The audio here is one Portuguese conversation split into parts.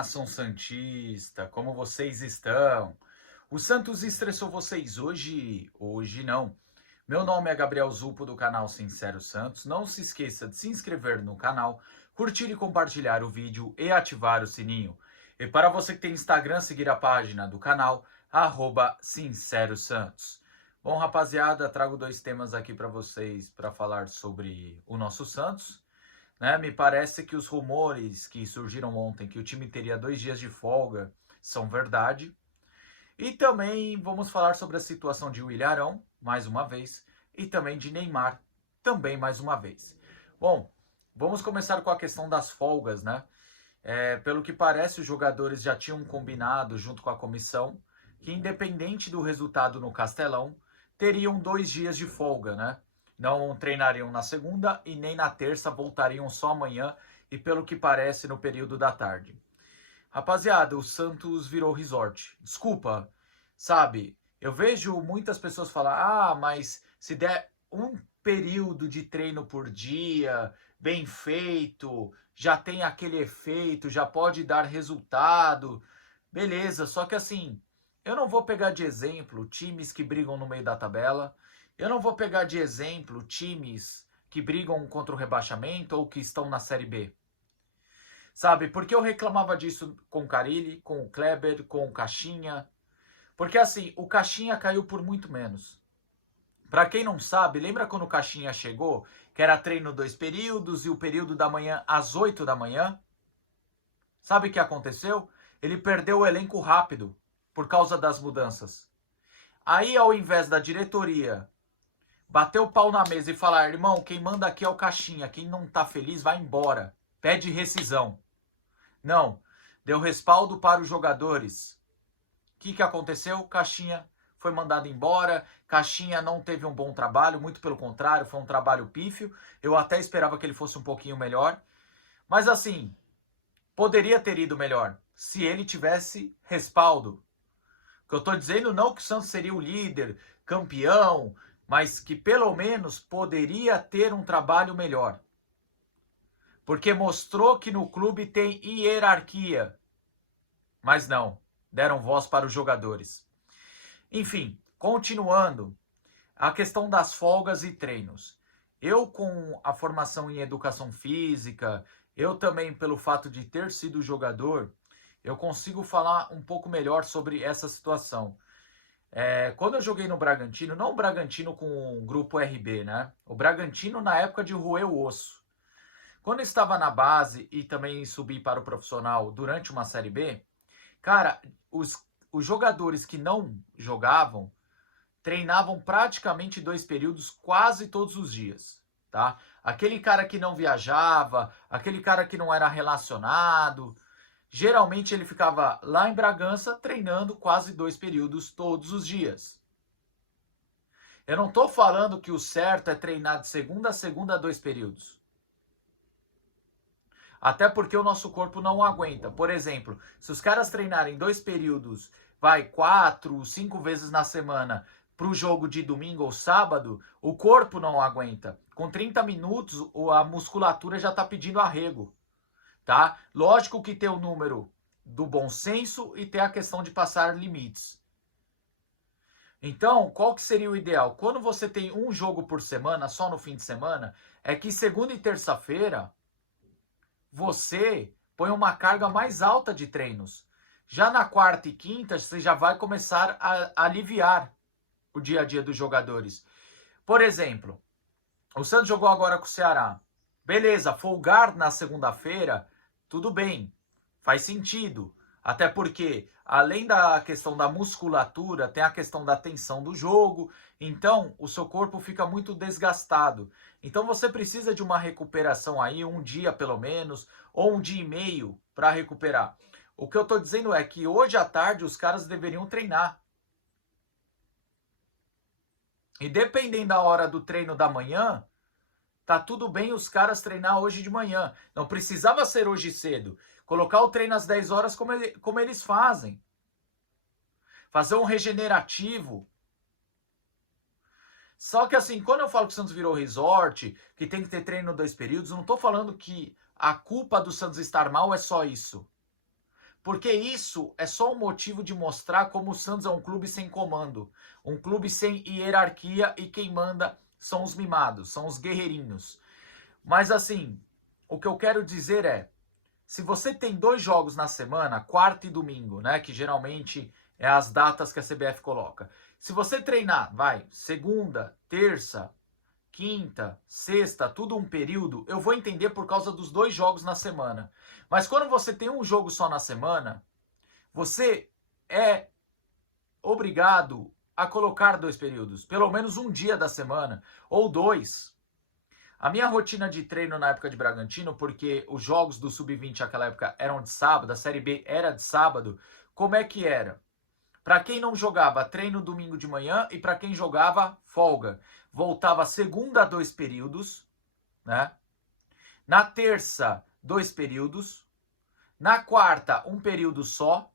nação santista, como vocês estão? O Santos estressou vocês hoje? Hoje não. Meu nome é Gabriel Zupo do canal Sincero Santos. Não se esqueça de se inscrever no canal, curtir e compartilhar o vídeo e ativar o sininho. E para você que tem Instagram, seguir a página do canal, Sincero Santos. Bom, rapaziada, trago dois temas aqui para vocês para falar sobre o nosso Santos. Me parece que os rumores que surgiram ontem, que o time teria 2 dias de folga, são verdade. E também vamos falar sobre a situação de Willian Arão, mais uma vez, e também de Neymar, também mais uma vez. Bom, vamos começar com a questão das folgas, né? Pelo que parece, os jogadores já tinham combinado junto com a comissão que, independente do resultado no Castelão, teriam 2 dias de folga, né? Não treinariam na segunda e nem na terça, voltariam só amanhã e, pelo que parece, no período da tarde. Rapaziada, o Santos virou resort. Desculpa, sabe? Eu vejo muitas pessoas falar: mas se der um período de treino por dia, bem feito, já tem aquele efeito, já pode dar resultado. Beleza, só que assim, eu não vou pegar de exemplo times que brigam no meio da tabela. Eu não vou pegar de exemplo times que brigam contra o rebaixamento ou que estão na Série B. Sabe, porque eu reclamava disso com o Carille, com o Kleber, com o Caixinha. Porque assim, o Caixinha caiu por muito menos. Para quem não sabe, lembra quando o Caixinha chegou, que era treino 2 períodos e o período da manhã às 8 da manhã? Sabe o que aconteceu? Ele perdeu o elenco rápido por causa das mudanças. Aí, ao invés da diretoria bater o pau na mesa e falar: irmão, quem manda aqui é o Caixinha, quem não tá feliz vai embora, pede rescisão. Não, deu respaldo para os jogadores. O que aconteceu? Caixinha foi mandado embora, Caixinha não teve um bom trabalho, muito pelo contrário, foi um trabalho pífio. Eu até esperava que ele fosse um pouquinho melhor. Mas assim, poderia ter ido melhor se ele tivesse respaldo. O que eu estou dizendo não que o Santos seria o líder, campeão, mas que pelo menos poderia ter um trabalho melhor. Porque mostrou que no clube tem hierarquia. Mas não, deram voz para os jogadores. Enfim, continuando, a questão das folgas e treinos. Eu, com a formação em educação física, eu também, pelo fato de ter sido jogador, eu consigo falar um pouco melhor sobre essa situação. Quando eu joguei no Bragantino, não o Bragantino com o grupo RB, né? O Bragantino na época de roer o osso. Quando eu estava na base e também subi para o profissional durante uma Série B, cara, os jogadores que não jogavam treinavam praticamente 2 períodos quase todos os dias, tá? Aquele cara que não viajava, aquele cara que não era relacionado, geralmente ele ficava lá em Bragança treinando quase 2 períodos todos os dias. Eu não estou falando que o certo é treinar de segunda a segunda 2 períodos. Até porque o nosso corpo não aguenta. Por exemplo, se os caras treinarem 2 períodos, 4, 5 vezes na semana para o jogo de domingo ou sábado, o corpo não aguenta. Com 30 minutos, a musculatura já está pedindo arrego. Tá? Lógico que tem o número do bom senso e tem a questão de passar limites. Então, qual que seria o ideal? Quando você tem um jogo por semana, só no fim de semana, é que segunda e terça-feira você põe uma carga mais alta de treinos. Já na quarta e quinta, você já vai começar a aliviar o dia a dia dos jogadores. Por exemplo, o Santos jogou agora com o Ceará. Beleza, folgar na segunda-feira, tudo bem, faz sentido. Até porque, além da questão da musculatura, tem a questão da tensão do jogo. Então, o seu corpo fica muito desgastado. Então, você precisa de uma recuperação aí, um dia pelo menos, ou um dia e meio para recuperar. O que eu estou dizendo é que hoje à tarde os caras deveriam treinar. E dependendo da hora do treino da manhã, tá tudo bem os caras treinar hoje de manhã. Não precisava ser hoje cedo. Colocar o treino às 10 horas como eles fazem. Fazer um regenerativo. Só que assim, quando eu falo que o Santos virou resort, que tem que ter treino 2 períodos, eu não tô falando que a culpa do Santos estar mal é só isso. Porque isso é só um motivo de mostrar como o Santos é um clube sem comando, um clube sem hierarquia e quem manda são os mimados, são os guerreirinhos. Mas assim, o que eu quero dizer é, se você tem 2 jogos na semana, quarta e domingo, né, que geralmente é as datas que a CBF coloca. Se você treinar, vai, segunda, terça, quinta, sexta, tudo um período, eu vou entender por causa dos 2 jogos na semana. Mas quando você tem um jogo só na semana, você é obrigado a colocar 2 períodos, pelo menos um dia da semana, ou 2. A minha rotina de treino na época de Bragantino, porque os jogos do Sub-20 naquela época eram de sábado, a Série B era de sábado, como é que era? Para quem não jogava, treino domingo de manhã, e para quem jogava, folga. Voltava segunda, 2 períodos, né? Na terça, 2 períodos. Na quarta, um período só.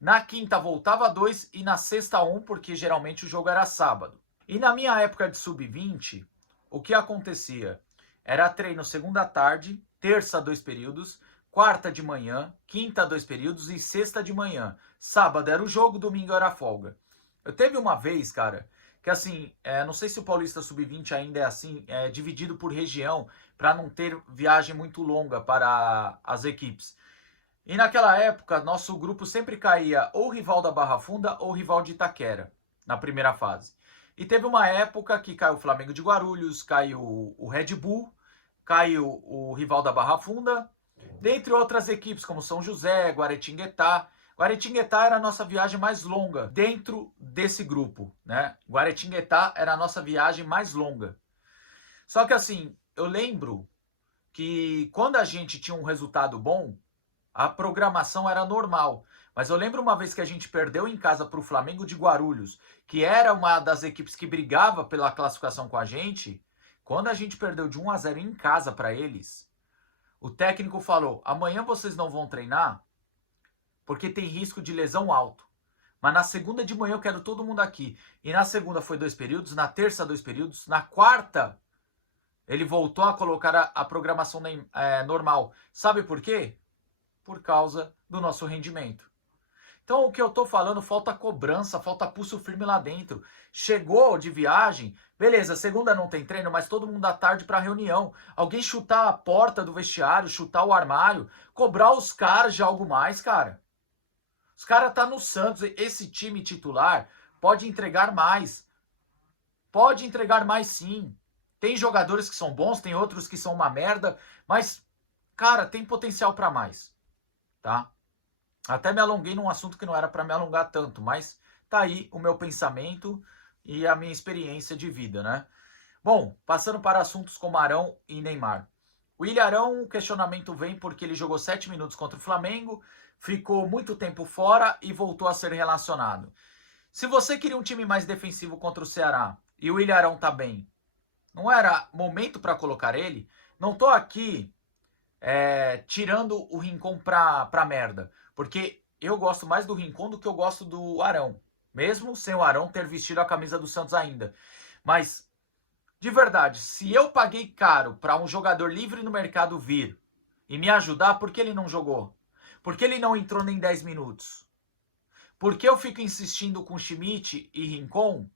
Na quinta, voltava 2 e na sexta, 1, porque geralmente o jogo era sábado. E na minha época de Sub-20, o que acontecia? Era treino segunda à tarde, terça, 2 períodos, quarta de manhã, quinta, 2 períodos e sexta de manhã. Sábado era o jogo, domingo era a folga. Eu teve uma vez, cara, que assim, não sei se o Paulista Sub-20 ainda é assim, é dividido por região, para não ter viagem muito longa para as equipes. E naquela época, nosso grupo sempre caía ou rival da Barra Funda ou rival de Itaquera, na primeira fase. E teve uma época que caiu o Flamengo de Guarulhos, caiu o Red Bull, caiu o rival da Barra Funda, dentre outras equipes como São José, Guaratinguetá. Guaratinguetá era a nossa viagem mais longa dentro desse grupo, né? Guaratinguetá era a nossa viagem mais longa. Só que assim, eu lembro que quando a gente tinha um resultado bom, a programação era normal. Mas eu lembro uma vez que a gente perdeu em casa para o Flamengo de Guarulhos, que era uma das equipes que brigava pela classificação com a gente. Quando a gente perdeu de 1-0 em casa para eles, o técnico falou: amanhã vocês não vão treinar porque tem risco de lesão alto. Mas na segunda de manhã eu quero todo mundo aqui. E na segunda foi 2 períodos, na terça 2 períodos, na quarta ele voltou a colocar a programação normal. Sabe por quê? Por causa do nosso rendimento. Então, o que eu tô falando, falta cobrança, falta pulso firme lá dentro. Chegou de viagem, beleza, segunda não tem treino, mas todo mundo à tarde para reunião. Alguém chutar a porta do vestiário, chutar o armário, cobrar os caras de algo mais, cara. Os caras tá no Santos, esse time titular pode entregar mais. Pode entregar mais sim. Tem jogadores que são bons, tem outros que são uma merda, mas, cara, tem potencial para mais, tá? Até me alonguei num assunto que não era para me alongar tanto, mas tá aí o meu pensamento e a minha experiência de vida, né? Bom, passando para assuntos como Arão e Neymar. O Ilharão, o questionamento vem porque ele jogou 7 minutos contra o Flamengo, ficou muito tempo fora e voltou a ser relacionado. Se você queria um time mais defensivo contra o Ceará e o Ilharão tá bem, não era momento para colocar ele? Não tô aqui tirando o Rincon pra merda. Porque eu gosto mais do Rincon do que eu gosto do Arão. Mesmo sem o Arão ter vestido a camisa do Santos ainda. Mas, de verdade, se eu paguei caro para um jogador livre no mercado vir e me ajudar, por que ele não jogou? Por que ele não entrou nem 10 minutos? Por que eu fico insistindo com Schmidt e Rincon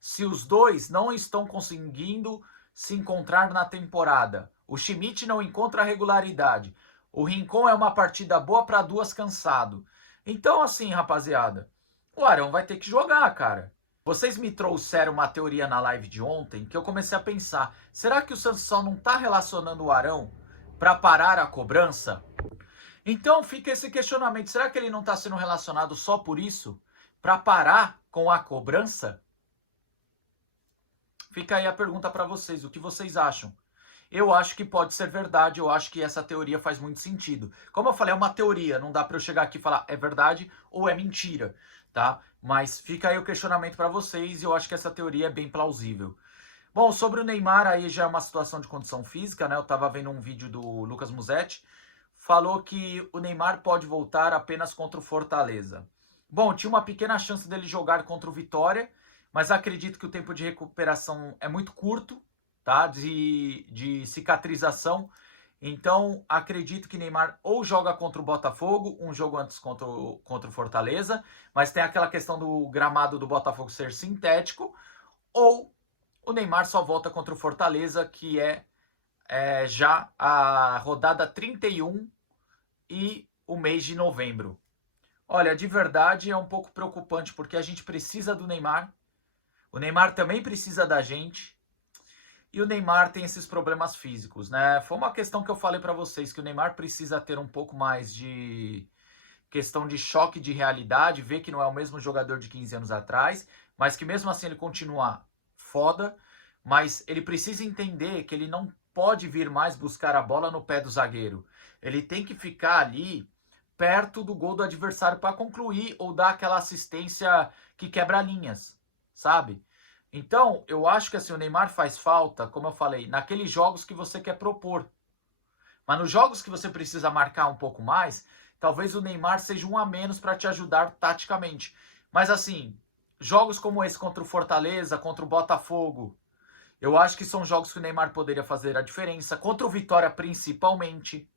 se os dois não estão conseguindo se encontrar na temporada? O Schmidt não encontra regularidade. O Rincon é uma partida boa para 2 cansado. Então, assim, rapaziada, o Arão vai ter que jogar, cara. Vocês me trouxeram uma teoria na live de ontem que eu comecei a pensar. Será que o Santos só não tá relacionando o Arão para parar a cobrança? Então fica esse questionamento. Será que ele não está sendo relacionado só por isso? Para parar com a cobrança? Fica aí a pergunta para vocês. O que vocês acham? Eu acho que pode ser verdade. Eu acho que essa teoria faz muito sentido. Como eu falei, é uma teoria. Não dá para eu chegar aqui e falar é verdade ou é mentira, tá? Mas fica aí o questionamento para vocês. E eu acho que essa teoria é bem plausível. Bom, sobre o Neymar, aí já é uma situação de condição física, né? Eu estava vendo um vídeo do Lucas Musetti. Falou que o Neymar pode voltar apenas contra o Fortaleza. Bom, tinha uma pequena chance dele jogar contra o Vitória, mas acredito que o tempo de recuperação é muito curto, tá? De cicatrização. Então, acredito que Neymar ou joga contra o Botafogo, um jogo antes contra o Fortaleza, mas tem aquela questão do gramado do Botafogo ser sintético, ou o Neymar só volta contra o Fortaleza, que é já a rodada 31 e o mês de novembro. Olha, de verdade é um pouco preocupante, porque a gente precisa do Neymar, o Neymar também precisa da gente, e o Neymar tem esses problemas físicos, né? Foi uma questão que eu falei para vocês, que o Neymar precisa ter um pouco mais de questão de choque de realidade, ver que não é o mesmo jogador de 15 anos atrás, mas que mesmo assim ele continua foda, mas ele precisa entender que ele não pode vir mais buscar a bola no pé do zagueiro. Ele tem que ficar ali perto do gol do adversário para concluir ou dar aquela assistência que quebra linhas, sabe? Então, eu acho que assim, o Neymar faz falta, como eu falei, naqueles jogos que você quer propor. Mas nos jogos que você precisa marcar um pouco mais, talvez o Neymar seja um a menos para te ajudar taticamente. Mas assim, jogos como esse contra o Fortaleza, contra o Botafogo, eu acho que são jogos que o Neymar poderia fazer a diferença. Contra o Vitória, principalmente,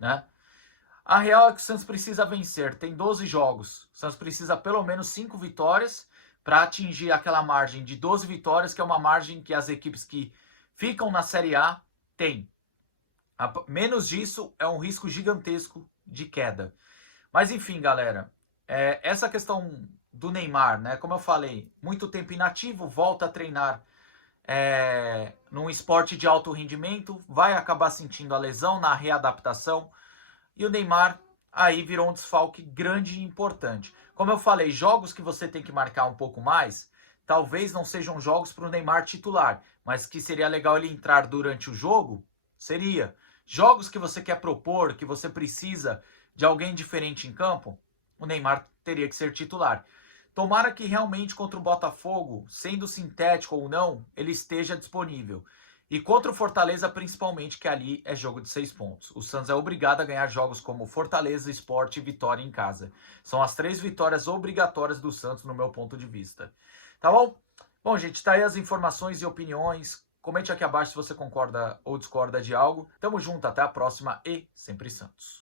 né? A real é que o Santos precisa vencer. Tem 12 jogos. O Santos precisa pelo menos 5 vitórias para atingir aquela margem de 12 vitórias, que é uma margem que as equipes que ficam na Série A têm. Menos disso é um risco gigantesco de queda. Mas enfim, galera, essa questão do Neymar, né? Como eu falei, muito tempo inativo, volta a treinar num esporte de alto rendimento, vai acabar sentindo a lesão na readaptação. E o Neymar aí virou um desfalque grande e importante. Como eu falei, jogos que você tem que marcar um pouco mais, talvez não sejam jogos para o Neymar titular, mas que seria legal ele entrar durante o jogo, seria. Jogos que você quer propor, que você precisa de alguém diferente em campo, o Neymar teria que ser titular. Tomara que realmente contra o Botafogo, sendo sintético ou não, ele esteja disponível. E contra o Fortaleza, principalmente, que ali é jogo de 6 pontos. O Santos é obrigado a ganhar jogos como Fortaleza, Sport e Vitória em casa. São as 3 vitórias obrigatórias do Santos, no meu ponto de vista. Tá bom? Bom, gente, tá aí as informações e opiniões. Comente aqui abaixo se você concorda ou discorda de algo. Tamo junto, até a próxima e sempre Santos.